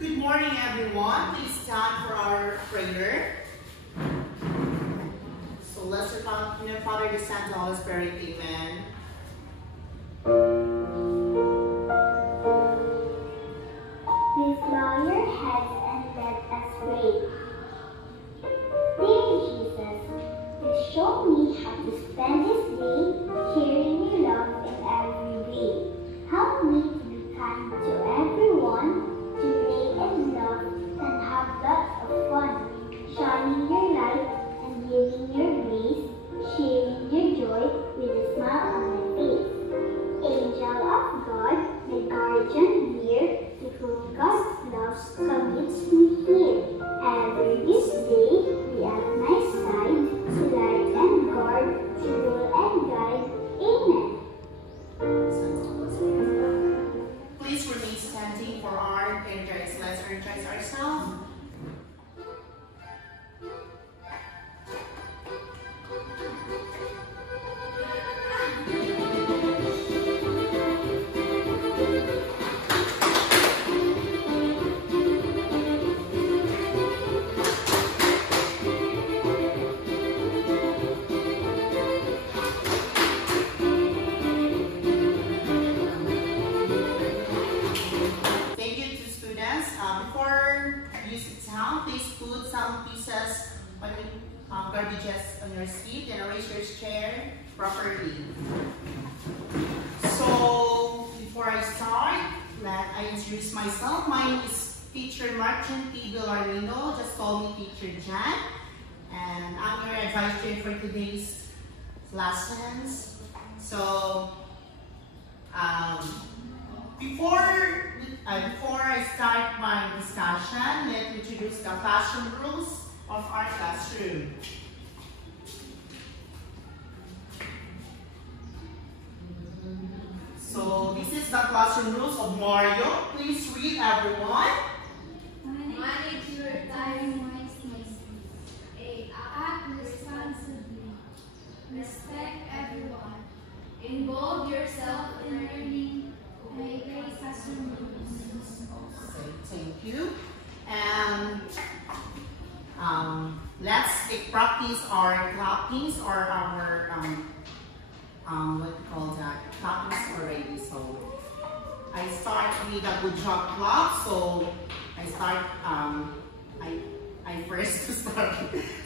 Good morning, everyone. Please stand for our prayer. So let's recount, Father, the Son, and the Holy Spirit. Amen. Please bow your heads and let us pray. Dear Jesus, please show me how to spend this day sharing your love in every way. Help me to be kind to everyone, to pray and love, and have lots of fun, shining your light and giving your grace, sharing your joy with a smile on my face. Angel of God, my guardian dear, to whom God's love commits me here. Ever this day, be at my side, to light and guard, to rule and guide. Amen. Please remain standing for our energize. Let's energize ourselves. Garbages on your seat and arrange your chair properly. So, before I start, let I introduce myself. My name is Teacher Martin P. Villarino, just call me Teacher Jan, and I'm your advisor for today's lessons. So, before I start my discussion, let me introduce the classroom rules of our classroom. So this is the classroom rules of Mario. Please read, everyone. Manage your time wisely. Act responsibly. Respect everyone. Involve yourself in learning. Obey classroom rules. Thank you. And let's practice our clappings or our what do you call that? Clappings already. So I start with a good job clap. So I start I first to start.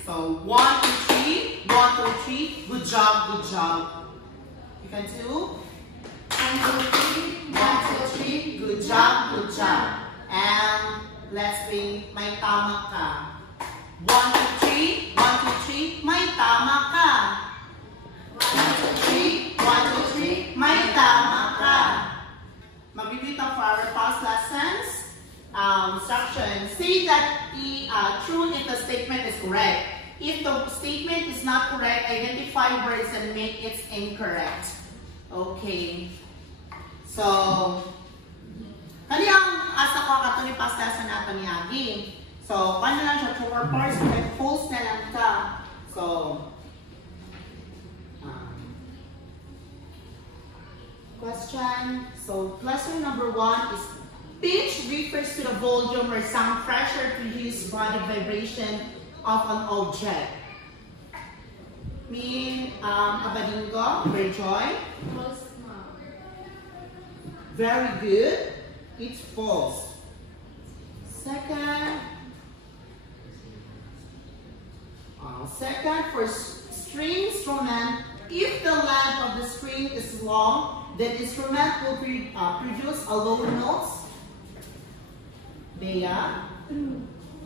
So 1, 2, 3, 1, 2, 3. Good job, good job. You can do 1, 2, 3, 1, 2, 3. Good job, good job. And let's bring may tama ka. 1, 2, 3, 1, 2, 3, may tama ka. 1, 2, 3, 1, 2, 3, may tama ka. Mag-repeat for our past lessons. Instruction. Say that true if the statement is correct. If the statement is not correct, identify words and make it incorrect. Okay. So, kani ang asa ko kato ni past lesson natin ni Agi. So, paano lang siya true or false? False na lang ka. So, question. So, question number 1 is pitch refers to the volume or sound pressure produced by the vibration of an object. Kabadingo, Berjoy. False, ma'am. Very good. It's false. Second, for string instrument, if the length of the string is long, the instrument will produce a low note. Bea?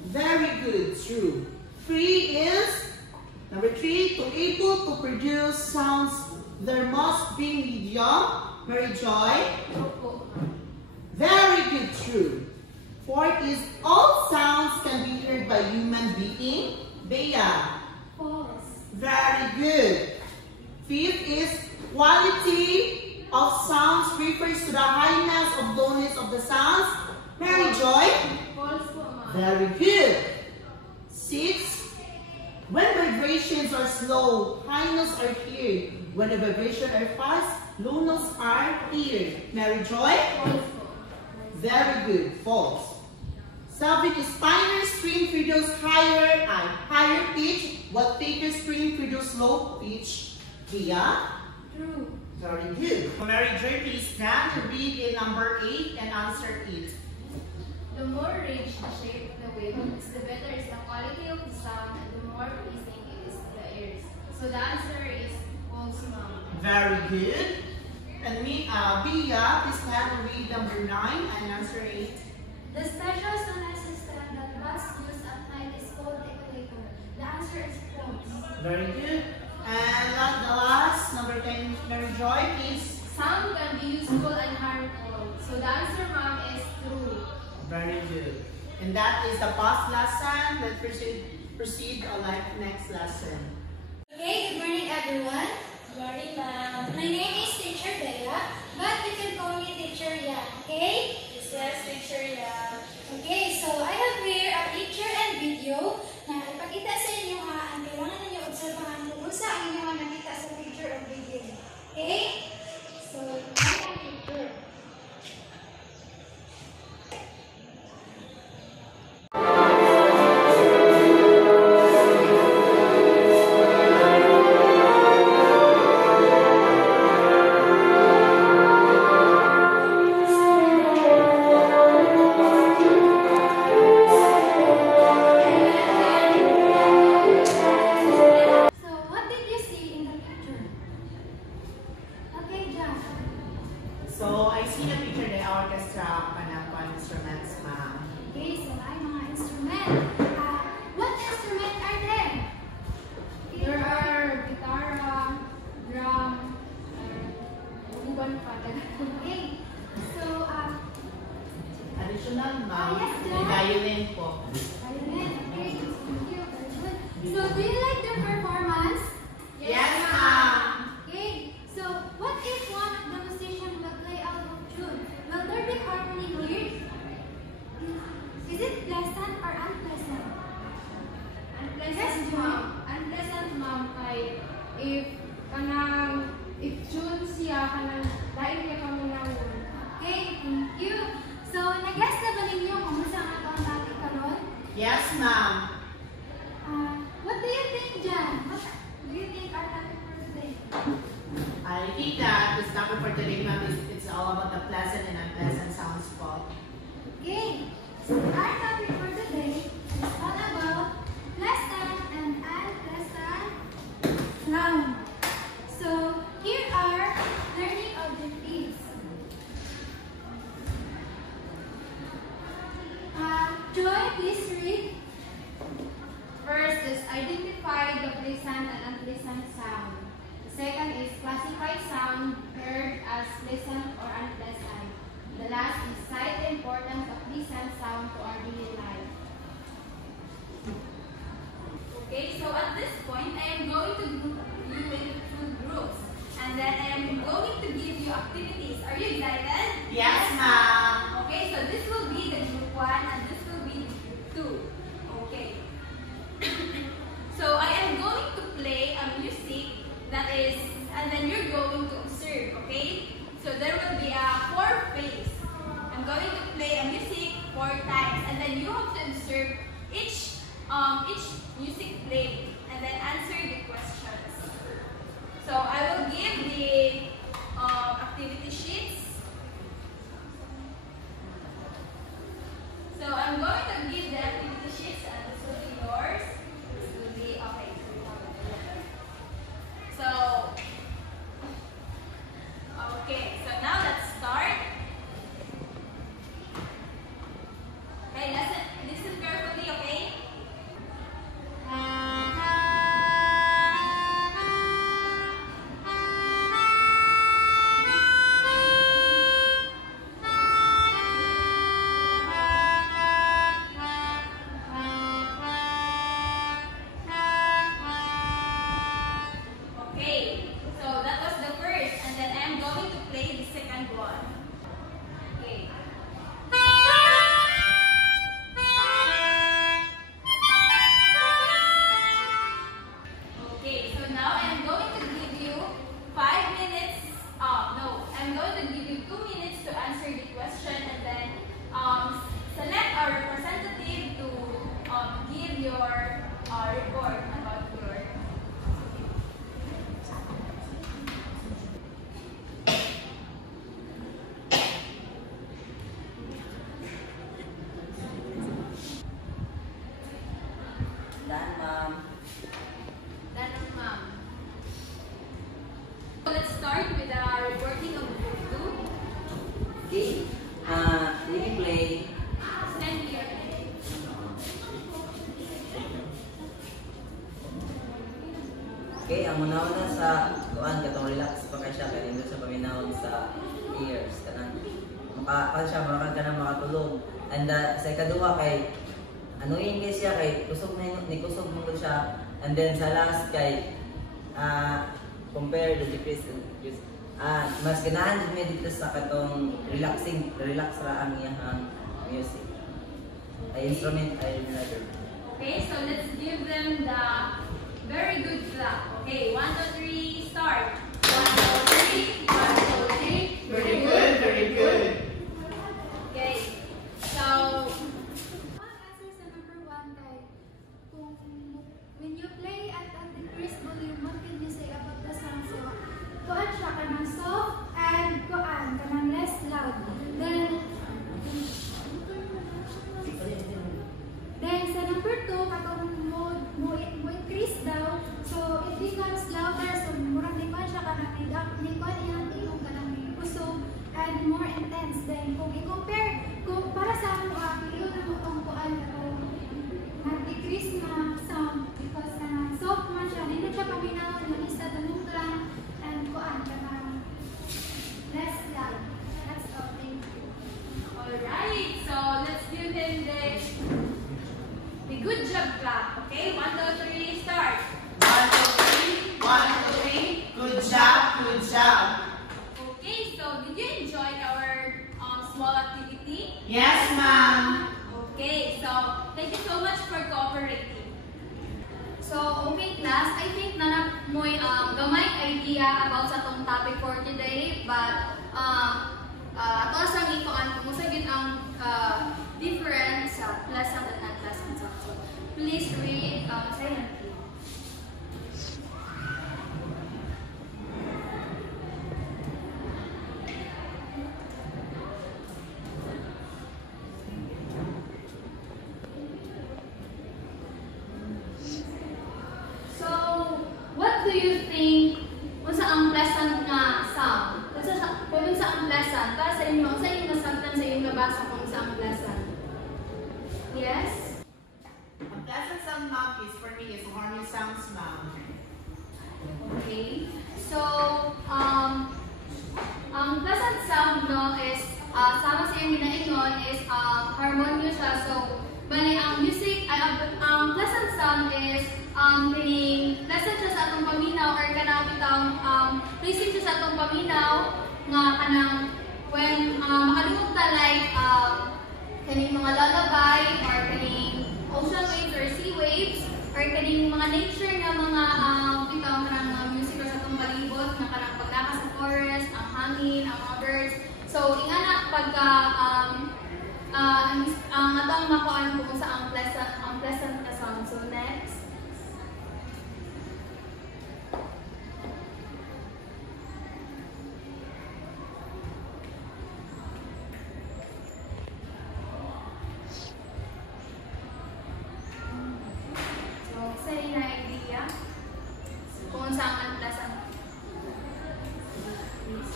Very good, true. 3 is, number 3, to able to produce sounds, there must be medium. Mary Joy? Very good, true. 4 is, all sounds can be heard by human being. Bea? False. Very good. 5th is, quality of sounds refers to the highness or lowness of the sounds. Mary Joy? False, ma'am. Very good. 6, when vibrations are slow, high notes are here. When the vibrations are fast, low notes are here. Mary Joy? False. Very good. False. So which spinal string produce higher pitch, what thicker string produce low pitch? Via? True. Very good. Mary Joy, please stand to read in number 8 and answer it. The more rich the shape of the wave is, the better is the quality of the sound and the more pleasing it is to the ears. So the answer is false, ma'am. Very good. And Via, please stand to read number 9 and answer 8. The special sonar system that bats use at night is called equalizer. The answer is false. Very good. And the last, number 10, Mary Joy, please. Sound can be useful and harmful. So the answer, ma'am, is true. Very good. And that is the past lesson. Let's proceed to our next lesson. Okay, good morning everyone. Good morning, ma'am. My name is Teacher Bella, but you can call me Teacher Yan, okay? Yes, Teacher Yan. Okay, so I have here a picture and video na ipakita sa inyo ha, ang kailangan ninyo obserbahan kung sa ang inyo nakita sa picture or video. Okay? So, ano ang picture? So, what did you see in the picture? Okay, John. So, I see the picture the orchestra Panapan instruments, ma'am. Okay, so ay mga instrument. What instrument are there? There are guitar, drum, uban pa. Okay. So, Additional, ma'am. yes, May violin po. violin. Okay, thank you. Very good. So, do you like their performance? Yes, ma'am. Okay. So, what if one of the musicians will play out of tune? Will there be harmony here? Is it pleasant or unpleasant? Unpleasant, ma'am. Unpleasant, ma'am, kay if tune siya kanang lain ka kamunawon. Okay, thank you. So, nag-guess na ba ninyo kung saan ang atong topic karon? Yes, ma'am. What do you think, Jan? What do you think our topic for today? I think that this topic for today, ma'am, it's all about the pleasant and unpleasant sounds po. Okay, so our topic for today is all about pleasant and unpleasant sound. So here are learning objectives. Joy, please read. First is identify the pleasant and unpleasant sound. The second is classify sound heard as pleasant or unpleasant. The last is cite the importance of pleasant sound to our daily life. Okay, so at this point, I am going to group you into 2 groups. And then I am going to give you activities. Are you excited? Yes, ma'am. Okay, so this will be the group 1 and this will be the group 2. Okay. So I am going to play a music that is, and then you're going to observe, okay? So there will be a 4 phase. I'm going to play a music 4 times and then you have to observe each music played and then answer the questions. So I will give the activity sheets. So I'm going to give the activity sheets and this will be yours. This will be okay. So okay, so now let's start. Okay, listen carefully, okay? Okay. Really play. Stand here. Okay, ang una-una sa kuan katong relax pa kay siya kay nindot sa paminahon sa ears kanang maka siya mura ka na makatulog. And sa ikaduha kay anuin kay siya kay kusog ni kusog mo siya. And then sa last kay compare the decrease mas ganahan jud dito sa katong relax ra ang iyang music. Ay instrument ay another. Okay, so let's give them the very good clap. Okay, 1, 2, 3, start. 1, 2, 3, 1, 2, 3. Very good, very good. Okay, so Answer sa number 1 kay kung when you play at a decreased volume, what can you say about the sound? So, kuan siya kanang soft and kuan kanang less loud. Then sa number 2, katong mo increase daw, so it becomes louder, so murag di pa siya kanang di pa iyang iyong kanang kusog and more intense. Then kung i-compare, kung para sa ako, piliyon na mo itong kuan katong nag-decrease na sound because soft man siya, hindi siya paminaw, manista tanong lang, and kuan kanang less loud. That's all. Thank you. alright, so let's give him the good job clap. Okay, 1, 2, 3, start. 1, 2, 3. 1, 2, 3. Good job, good job. Okay, so did you enjoy our small activity? Yes, ma'am. Okay, so thank you so much for cooperating. So, okay class, I think na mo'y gamay idea about sa tong topic for today, but ato sa itoan kung sa gid ang difference sa pleasant and unpleasant sound. So, please read silently. So, what do you think unsa ang pleasant nga sound? Kung unsa ang pleasant, para sa inyo, unsa yung nasabtan sa inyong nabasa kung unsa ang pleasant? Yes? A pleasant sound, ma'am, is for me is harmony sounds, ma'am. Okay. So, ang pleasant sound no is sama sa iyong ginaingon is harmonious siya. So, bali ang music, ang pleasant sound is kining pleasant siya sa atong paminaw or kanang bitang pleasing siya sa atong paminaw nga kanang when makadungog ta like kaning mga lullaby or kaning ocean waves or sea waves or kaning mga nature nga mga bitang kanang music sa atong palibot nga kanang paglakas sa forest, ang hangin, ang mga birds. So ingana pagka ang atong makuan kung sa ang pleasant ka sound. So next. So sa ina idea kung sa ang unpleasant. Please.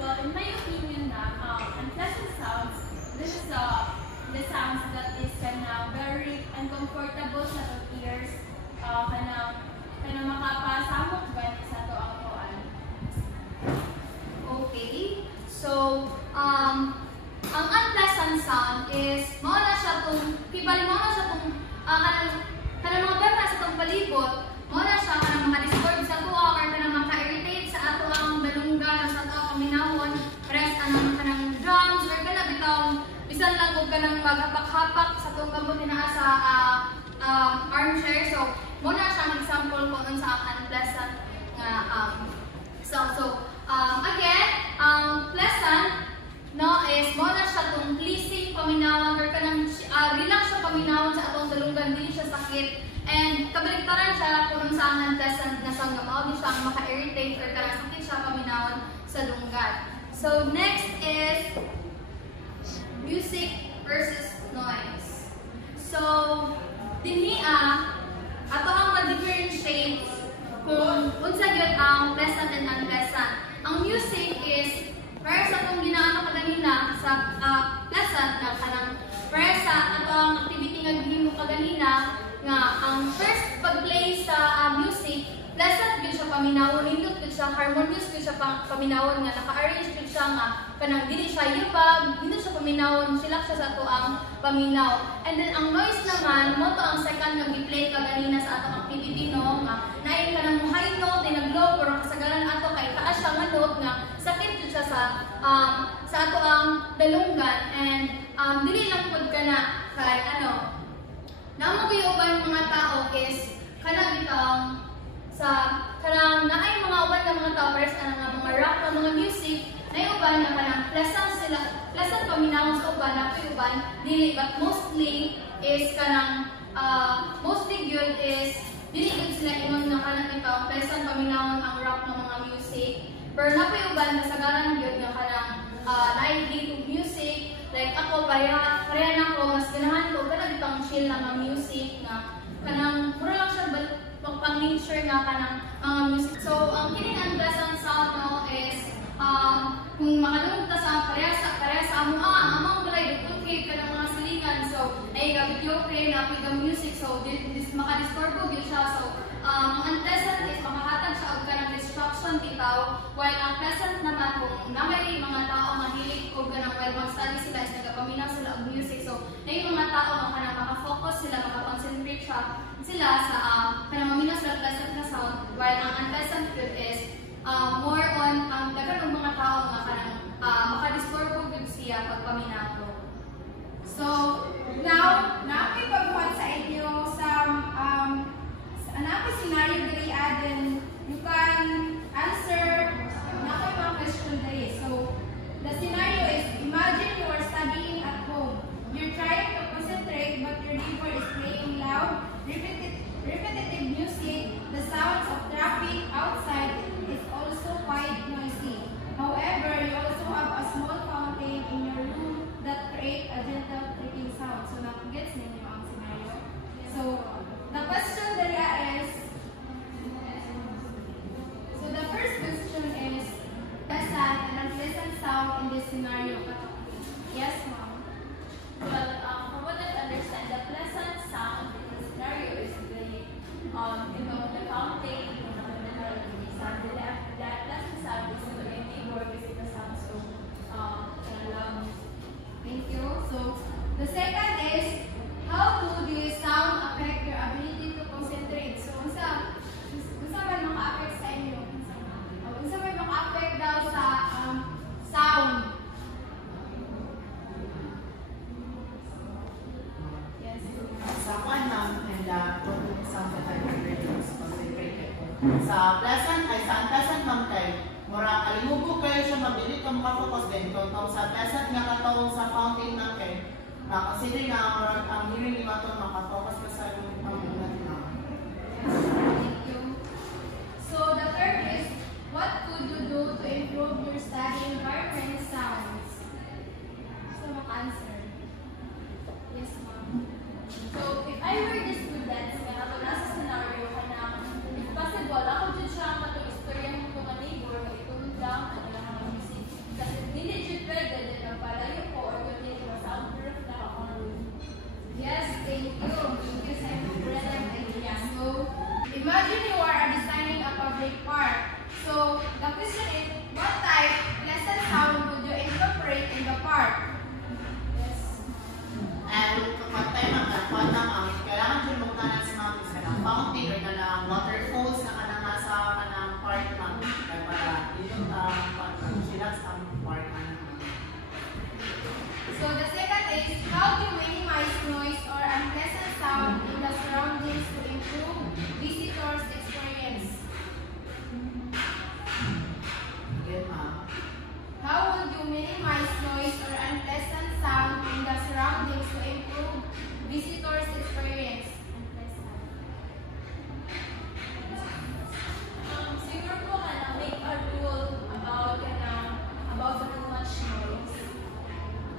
Well, in my opinion, unpleasant sounds, this is the sounds that is very uncomfortable sa atong ears, makapasamok ba ni sa ato ang kuan. Okay. So, ang unpleasant sound is mao na siya tong kibali mao na siya tong kanang mga bata sa tong palibot, mao na siya kanang maka-disturb sa tuwa or kanang maka-irritate sa ato ang balunggan sa ato ang kaminahon, press kanang drums or kana bitaw bisan lang og kanang maghapak-hapak sa tong kamot dinaa sa armchair. So, mao na siya ang example kung unsa ang unpleasant nga sound. So, again, ang pleasant no is mo na siya tong pleasing paminawan or kanang relax siya paminawan sa atong dalunggan, dili siya sakit. And kabaligtaran siya kung sa ang unpleasant na sound nga mao di siya maka-irritate or kanang sakit siya paminawan sa lunggan. So next is music versus noise. So dinhi ato ang ma-differentiate kung unsa gyud ang pleasant and unpleasant. Ang music is para sa itong ginaano kadani siya harmonious gyud siya paminawon nga naka-arrange gyud siya nga kanang dili siya yubag, dili siya paminawon, sila siya sa ato ang paminaw. And then ang noise naman mo to ang second nga gi-play kaganina sa atong activity no nga naay kanang high note ay nag-low pero kasagaran ato kay taas siya nga note nga sakit gyud siya sa ato ang dalunggan and dili lang pud kana kay namo uban mga tao is kanang bitang sa kanang naay mga uban nga mga tao pers nga mga rock nga mga music naay uban nga kanang pleasant paminawon sa uban na uban dili but mostly is kanang mostly good is dili gyud sila ingon nga kanang bitang pleasant paminawon ang rock nga mga music pero napoy uban kasagaran gyud nga kanang naay dito music like ako pareha na ko mas ganahan ko kana bitang chill lang nga music nga kanang mura lang siya pang nature nga kanang mga music. So ang kining unpleasant sound no is kung makadungog ta sa pareha sa among balay dugtong kanang mga silingan so ay video play na with the music so this maka-disturb gyud siya so ang unpleasant is makahatag siya og kanang distraction bitaw while ang pleasant naman kung namay mga tao mahilig og kanang while mag-study sila is nagapaminaw sila og music so nay mga tao nga kanang maka-focus sila maka-concentrate sila sa kanang maminaw sila pleasant na sound while ang unpleasant good is more on ang daghang mga tao nga kanang maka-disturb gyud siya pag paminaw. So now Napoy pagbuhat sa inyo sa napoy scenario diri then you can answer napoy mga question diri. So the scenario is imagine you are studying at home. You're trying to concentrate but your neighbor is playing loud, repetitive music. The sounds of traffic outside is also quite noisy. However, you also have a small fountain in your room that create a gentle clicking sound. So gets ninyo ang scenario. So the question there is the first question is pleasant and unpleasant sound in this scenario. Yes, ma'am. Well, from what I understand, the pleasant sound in the scenario is the fountain, that pleasant sound is the neighbor visit the sound so loud. Thank you. So the second is how do the sound affect your ability to concentrate? So unsa man maka-affect sa inyo? Unsa man maka-affect daw sa sound? Yes. Sa one and sound that I concentrated. Sa pleasant ay sa unpleasant man kay mura kalimubog kayo siya mabilit ka maka-focus din kung sa pleasant nga katawong sa fountain na kay consider na ang hearing ni Maton maka-focus ka sa yung pamumulat na. Thank you. So the third is what could you do to improve your study environment sounds? So answer. Yes, ma'am. So, if I were the students, nga ako nasa scenario ka na, if possible, ako dyan siya ang istorya mo kung ang neighbor, itulog lang, ano lang ang music. Kasi hindi dyan pwede, din ang palayo ko, or yung neighbor, soundproof na ako ng room. Yes, thank you. Thank you sa inyong brilliant idea. So, imagine you are designing a public park. So, the question is, what type pleasant sound would you incorporate in the park? Yes. And kapag tayo ang kailangan dyan magtanan sa mountains ka ng fountain or ka ng waterfalls na ka na nga sa kanang park na kaya para yun sila sa park na. So the second is, how do you minimize noise or unpleasant sound in the surroundings to improve visitors' experience? Yun How would you minimize noise or unpleasant sound in the surroundings to improve visitors' experience? Siguro po ka na make a rule about the too much noise.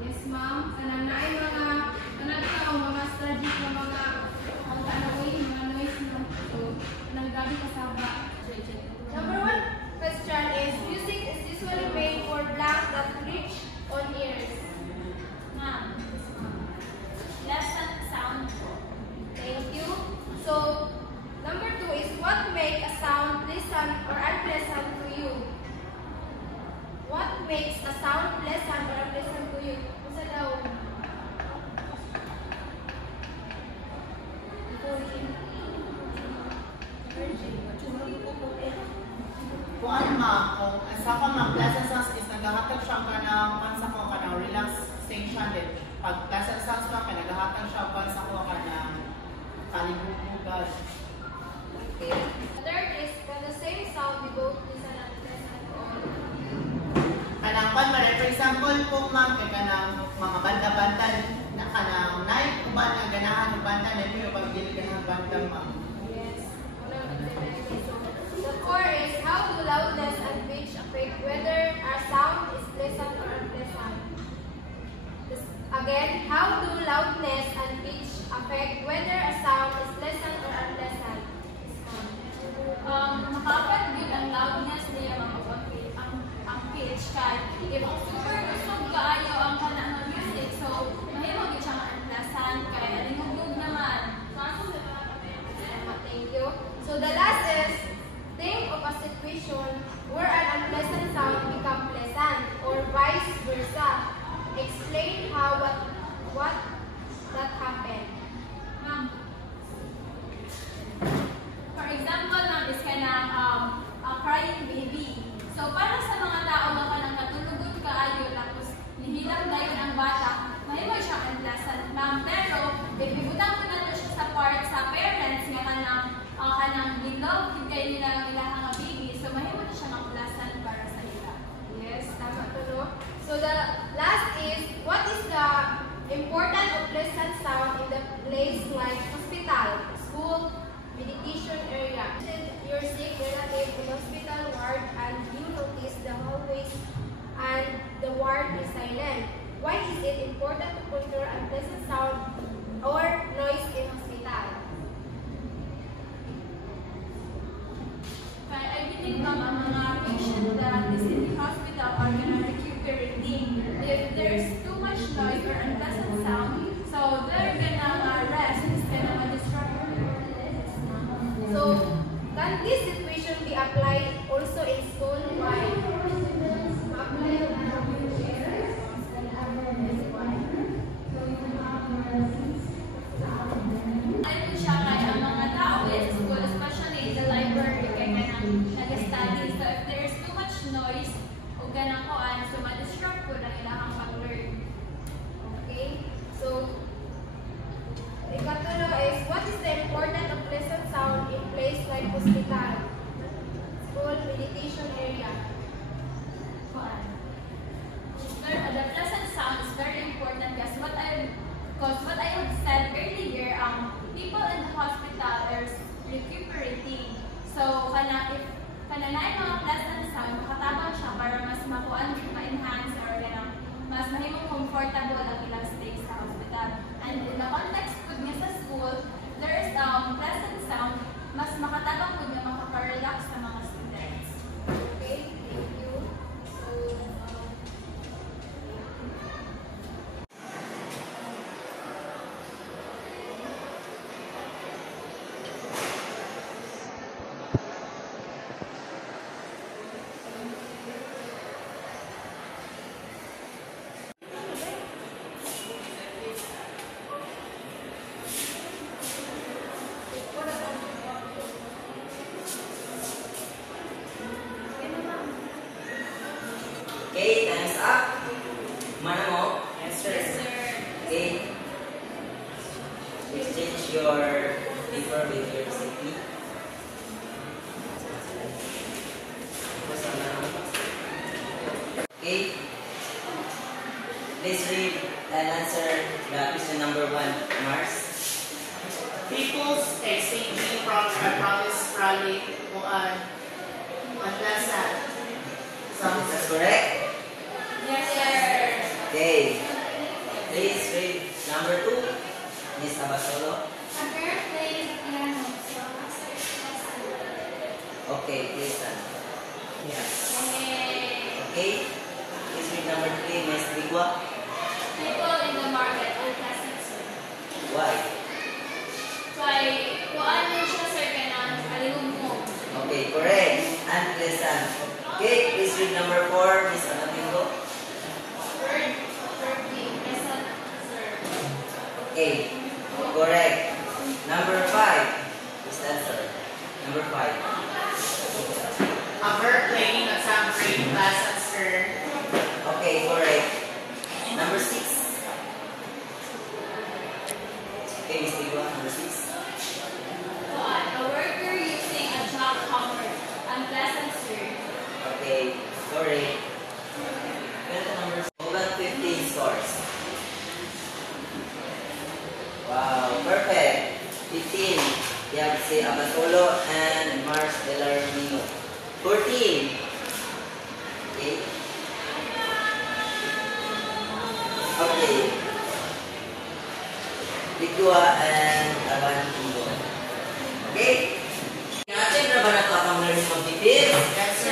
Yes, ma'am. Kanang naay mga strategy ng mga noise no. So, kanang gabi kasaba. Number one question is, music is usually made for blank that reach on ears. po ma'am kay kanang mga banda-banda na kanang night uban nga ganahan ng banda na niyo pag dili kanang banda ma'am. Yes. The core is how do loudness and pitch affect whether our sound is pleasant or unpleasant. Again, how do loudness and pitch affect whether a sound is pleasant or unpleasant? Makapat yun ang loudness niya ang pitch kay if super kusog kaayo ang kanang music so mahimo gyud siya ma-unpleasant kay alingugog naman. Thank you. So the last is think of a situation where an unpleasant sound become pleasant or vice versa. Explain how what that happened. Ma'am. For example, ma'am, is kanang a crying baby. So, para sa mga tao na kanang natulugod kaayo tapos nihilak dayon ang bata, mahimo siya unpleasant, ma'am. Pero, if ibutang ko na siya sa part sa parents nga kanang beloved kay nila ang ilahang baby, so mahimo na siya unpleasant para sa ila. Yes, tama to, no? So the last is, what is the importance of pleasant sound in the place like hospital, school, medication area? Your sick relative in hospital ward and you notice the hallways and the ward is silent. Why is it important to control unpleasant sound or noise in hospital? I believe, ma'am, ang mga patient that is in the hospital are gonna recuperating. If there's too much noise or unpleasant sound, so they're gonna rest instead of a distraction. So, can this situation be applied also in school? Why? Ano siya kay ang mga tao in school, especially in the library, kaya kanang nag-study. So if there's too much noise, o ganang koan, so ma-distract po ng ilahang pag-learn. Okay, so ikatulo is, what is the importance of pleasant sound in place like hospital, school, meditation area? The pleasant sound is very important because what I have said earlier, people in the hospital are recuperating. So if na mga pleasant sound, makatabang siya para mas makuan, ma-enhance or mas mahimong comfortable ang ilang stay sa hospital. And in the context po niya sa school, there is pleasant sound, mas makatabang po niya makaka-relax sa mga students. Okay, thank you. So, Okay, time's up. Mana mo? Yes, sir. Okay. Exchange your paper with your CP. Okay. Please read and answer the question number 1, Mars. People's exchanging promise rally unpleasant. Sounds That's correct. Yes, sir. Okay. Please read number 2, Miss Abasolo. A girl playing piano. Okay, please stand. yes. Okay. Please read number 3, Miss Ligwa. People in the market are pleasant, sir. Why? Kay, kung ano siya, sir, kanang alingog mo. Okay, correct. Unpleasant. Okay, please read number 4, Miss Anamingo. Thirdly, pleasant, sir. Okay, correct. Number 5, please answer. Number 5. A bird playing a tambourine pleasant, sir. Okay, correct. Number 6. Okay, Miss Ligwa, number 6. A worker using a job hammer. Unpleasant, sir. Okay, sorry. Number 7. 15. We have si Abasolo and Mars Delarmino. 14. Okay. Okay. Ligua and Abantibo. Okay? Natin na ba na ito atong learning objectives? Yes, sir.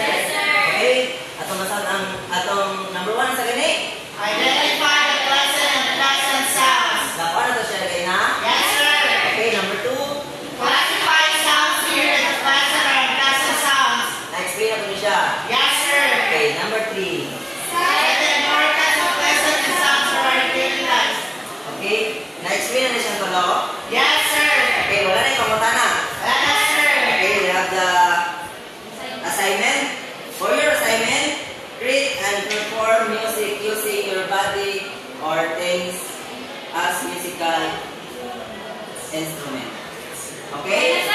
Okay? Atong masan ang atong number 1 sa gani? Identify the pleasant and unpleasant sounds. Dapat na ito siya lagay na? Yes, sir. Okay, number 2. Classify sounds here as pleasant or unpleasant sounds. Na-explain na po siya. Yes, sir. Okay, number 3. Set the importance of pleasant and sounds for our daily lives. Okay, na-explain na siya tolo? Yes, sir. Okay, wala na yung pangutana. Yes, sir. Okay, we have the assignment. For your assignment, create and perform music using your body or things as musical instrument. Okay?